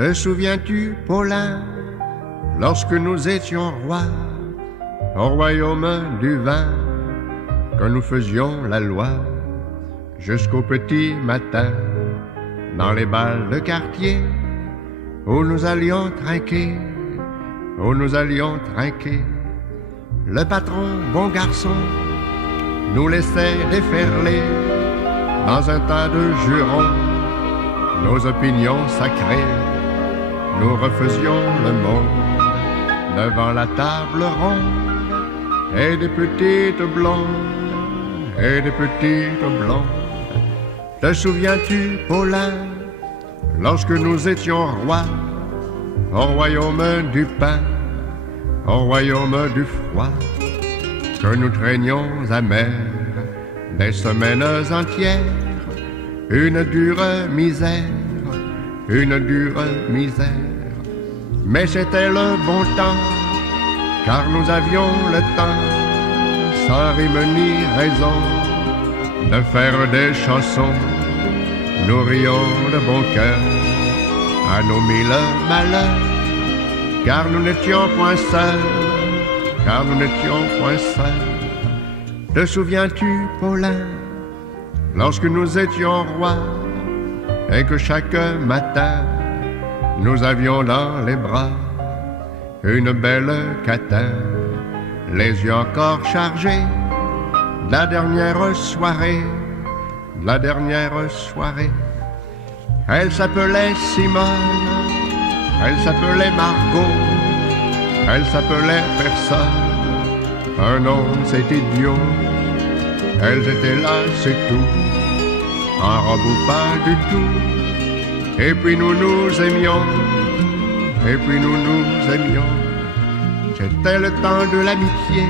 Te souviens-tu, Paulin, lorsque nous étions rois, au royaume du vin, que nous faisions la loi jusqu'au petit matin, dans les bals de quartier, où nous allions trinquer, où nous allions trinquer. Le patron, bon garçon, nous laissait déferler dans un tas de jurons, nos opinions sacrées. Nous refaisions le monde devant la table ronde, et des petites blondes, et des petites blondes. Te souviens-tu, Paulin, lorsque nous étions rois, au royaume du pain, au royaume du froid, que nous traînions amers des semaines entières, une dure misère, une dure misère. Mais c'était le bon temps, car nous avions le temps, sans rime ni raison, de faire des chansons. Nous rions de bon cœur à nos mille malheurs, car nous n'étions point seuls, car nous n'étions point seuls. Te souviens-tu, Paulin, lorsque nous étions rois, et que chaque matin, nous avions dans les bras une belle catin, les yeux encore chargés de la dernière soirée, de la dernière soirée. Elle s'appelait Simone, elle s'appelait Margot, elle s'appelait personne, un nom c'est idiot. Elles étaient là, c'est tout, en robe ou pas du tout. Et puis nous nous aimions, et puis nous nous aimions. C'était le temps de l'amitié,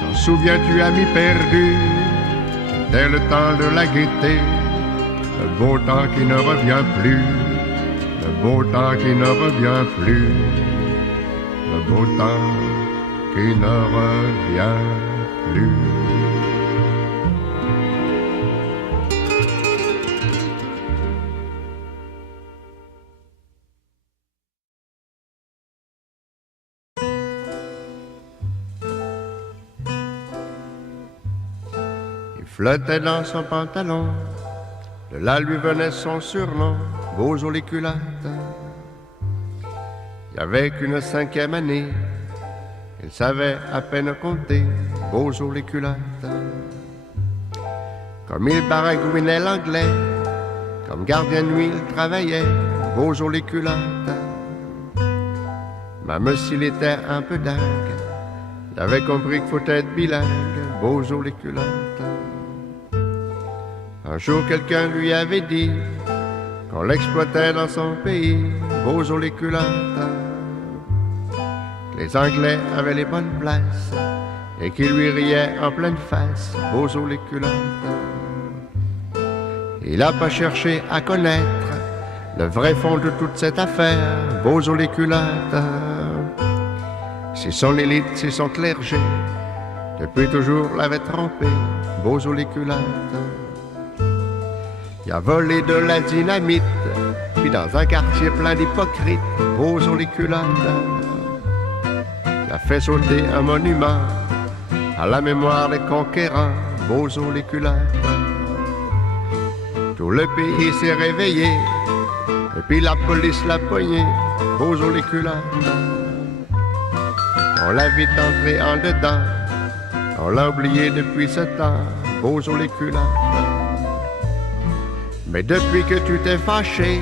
t'en souviens-tu, ami perdu? C'était le temps de la gaieté, le beau temps qui ne revient plus, le beau temps qui ne revient plus, le beau temps qui ne revient plus. Flottait dans son pantalon, de là lui venait son surnom, beau jour les culottes. Il y avait qu'une 5e année, il savait à peine compter, beau jour les culottes. Comme il baragouinait l'anglais, comme gardien de nuit il travaillait, beau jour les culottes. Même s'il était un peu dingue, il avait compris qu'il faut être bilingue, beau jour les culottes. Un jour quelqu'un lui avait dit qu'on l'exploitait dans son pays, beau jour les culottes. Les Anglais avaient les bonnes places et qu'ils lui riaient en pleine face, beau jour les culottes. Il n'a pas cherché à connaître le vrai fond de toute cette affaire, beau jour les culottes. C'est son élite, c'est son clergé, depuis toujours l'avait trompé, beau jour les culottes. Il a volé de la dynamite, puis dans un quartier plein d'hypocrites, beau jour les culottes. Il a fait sauter un monument à la mémoire des conquérants, beau jour les culottes. Tout le pays s'est réveillé, et puis la police l'a pogné, beau jour les culottes. On l'a vite entré en dedans, on l'a oublié depuis ce temps, beau jour les culottes. Mais depuis que tu t'es fâché,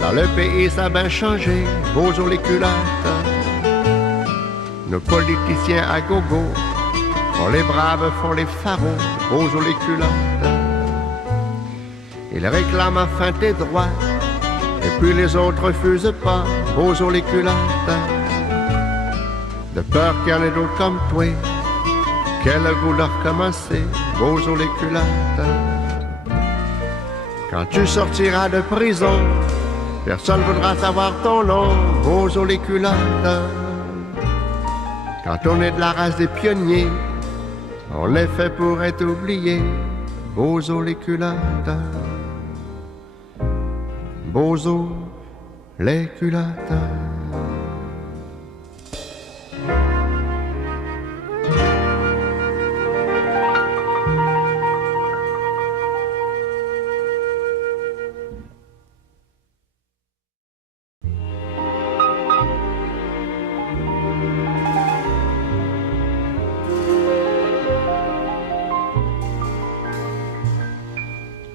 dans le pays ça a bien changé, beau jour les culottes. Nos politiciens à gogo font les braves, font les pharaons, beau jour les culottes. Ils réclament enfin tes droits, et puis les autres refusent pas, beau jour les culottes. De peur qu'il y en ait d'autres comme toi, qu'elle a voulu recommencer, beau jour les culottes. Quand tu sortiras de prison, personne voudra savoir ton nom, beau jour les culottes. Quand on est de la race des pionniers, on est fait pour être oublié, beau jour les culottes. Beau jour les culottes.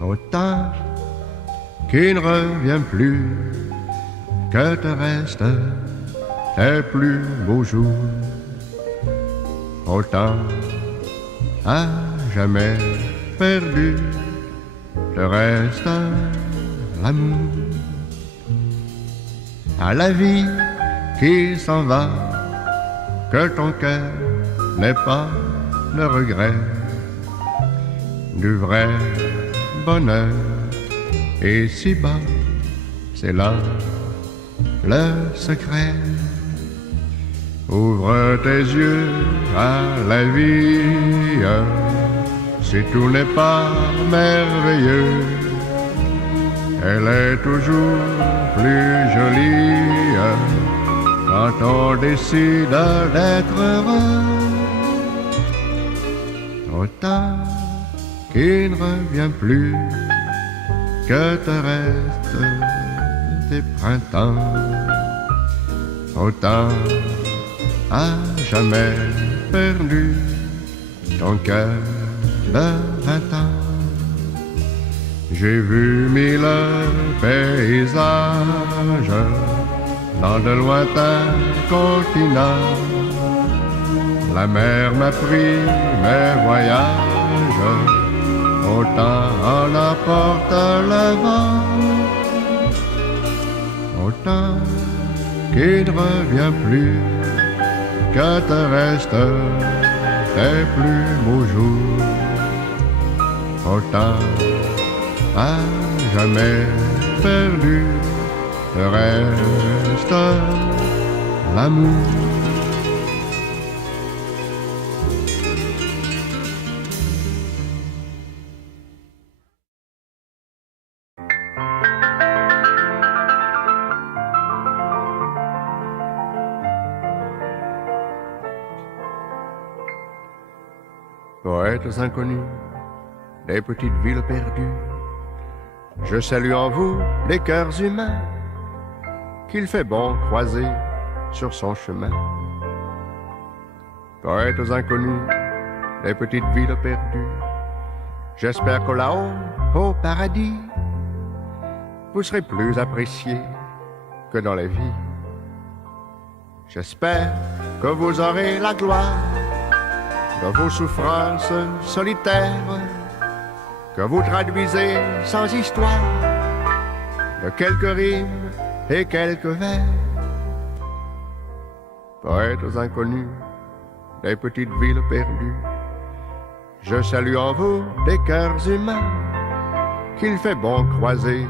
Autant qui ne revient plus, que te restent tes plus beaux jours. Autant à jamais perdu, te reste l'amour. À la vie qui s'en va, que ton cœur n'ait pas le regret du vrai bonheur. Et si bas, c'est là le secret. Ouvre tes yeux à la vie, si tout n'est pas merveilleux, elle est toujours plus jolie quand on décide d'être heureux. Autant qui ne revient plus, que te restent tes printemps. Autant à jamais perdu ton cœur de 20 ans. J'ai vu mille paysages dans de lointains continents. La mer m'a pris mes voyages, autant en emporte le vent. Autant qui ne revient plus, que te restent tes plus beaux jours. Autant à jamais perdu, te reste l'amour. Poètes inconnus des petites villes perdues, je salue en vous les cœurs humains qu'il fait bon croiser sur son chemin. Poètes inconnus des petites villes perdues, j'espère que là-haut, au paradis, vous serez plus appréciés que dans la vie. J'espère que vous aurez la gloire de vos souffrances solitaires, que vous traduisez sans histoire de quelques rimes et quelques vers. Poètes inconnus des petites villes perdues, je salue en vous des cœurs humains qu'il fait bon croiser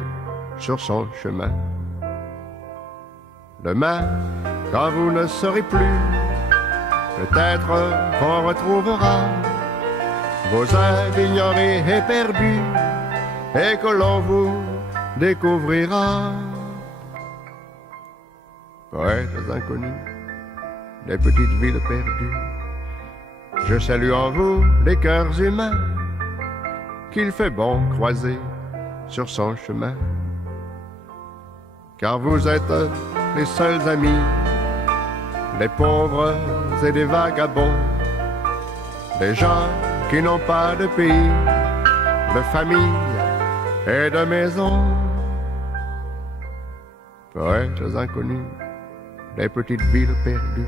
sur son chemin. Demain, quand vous ne serez plus, peut-être qu'on retrouvera vos âmes ignorés et perdus, et que l'on vous découvrira. Poètes inconnus des petites villes perdues, je salue en vous les cœurs humains qu'il fait bon croiser sur son chemin. Car vous êtes les seuls amis des pauvres et des vagabonds, des gens qui n'ont pas de pays, de famille et de maison. Poètes inconnus des petites villes perdues,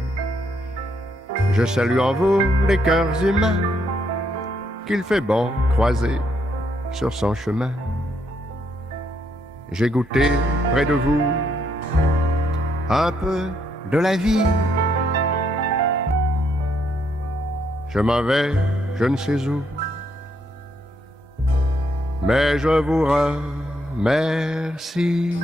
je salue en vous les cœurs humains qu'il fait bon croiser sur son chemin. J'ai goûté près de vous un peu de la vie. Je m'en vais, je ne sais où, mais je vous remercie.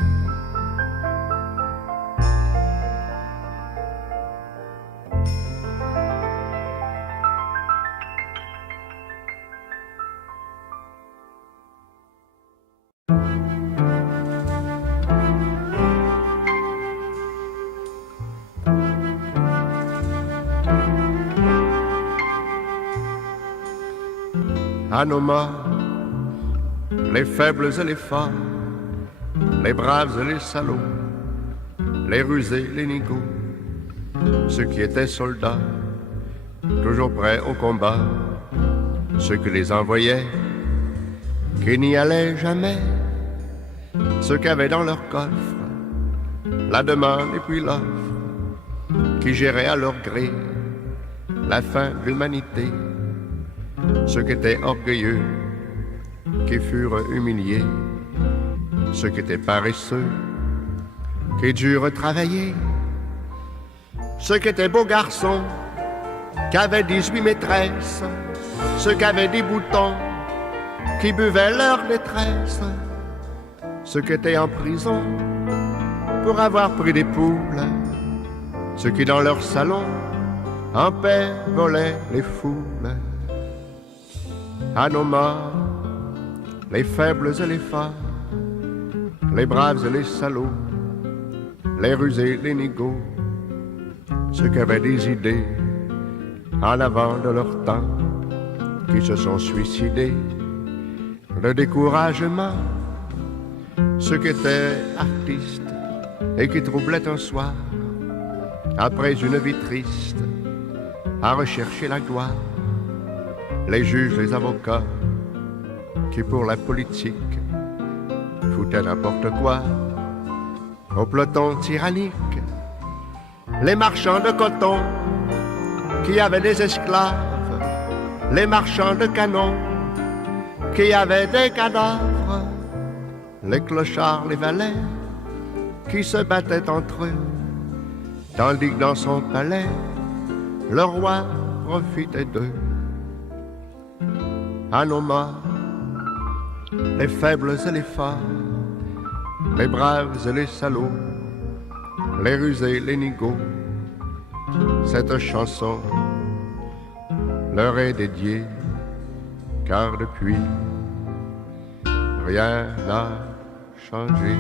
à nos morts, les faibles et les forts, les braves et les salauds, les rusés, les nigauds, ceux qui étaient soldats, toujours prêts au combat, ceux qui les envoyaient, qui n'y allaient jamais, ceux qui avaient dans leur coffre la demande et puis l'offre, qui géraient à leur gré la fin de l'humanité, ceux qui étaient orgueilleux, qui furent humiliés, ceux qui étaient paresseux, qui durent travailler, ceux qui étaient beaux garçons, qui avaient 18 maîtresses, ceux qui avaient des boutons, qui buvaient leur détresse, ceux qui étaient en prison pour avoir pris des poules, ceux qui dans leur salon en paix volaient les foules. À nos morts, les faibles et les forts, les braves et les salauds, les rusés, les nigauds, ceux qui avaient des idées en avant de leur temps, qui se sont suicidés, le découragement, ceux qui étaient artistes et qui troublaient un soir, après une vie triste, à rechercher la gloire, les juges, les avocats, qui pour la politique foutaient n'importe quoi, au peloton tyrannique, les marchands de coton, qui avaient des esclaves, les marchands de canons, qui avaient des cadavres, les clochards, les valets, qui se battaient entre eux, tandis que dans son palais, le roi profitait d'eux. À nos morts, les faibles et les forts, les braves et les salauds, les rusés, les nigauds, cette chanson leur est dédiée, car depuis, rien n'a changé.